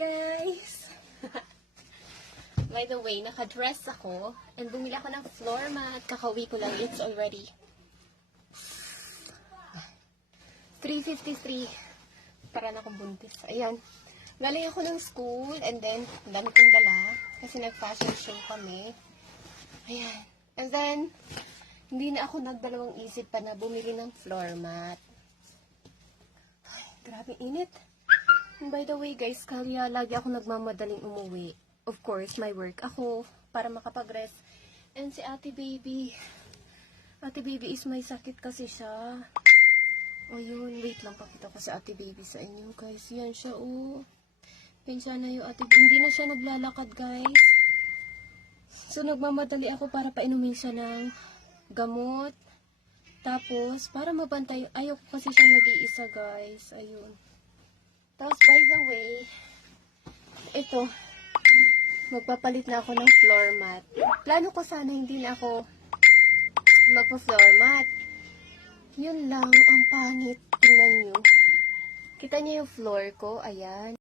guys! By the way, naka-dress ako and bumili ako ng floor mat. Kakauwi ko lang. It's already 3:53. Para na akong buntis. Ayan. Galing ako ng school and then dami kong dala kasi nag-fashion show kami. Ayan. And then hindi na ako nagdalawang isip pa na bumili ng floor mat. Ay, grabe init. And by the way guys, kaya lagi ako nagmamadaling umuwi. Of course, may work ako para makapag-rest. And si Ate Baby is may sakit kasi siya. Ayun, wait lang, pakita ko si Ate Baby sa inyo guys. Yan siya, oh. Pinsya na yung Ate Baby. Hindi na siya naglalakad guys. So, nagmamadali ako para painumin siya ng gamot. Tapos, para mabantay. Ayoko kasi siyang nag-iisa guys. Ayun. Tapos, by the way, ito, magpapalit na ako ng floor mat. Plano ko sana hindi na ako magpa-floor mat. Yun lang, ang pangit. Tingnan nyo. Kita niyo yung floor ko, ayan.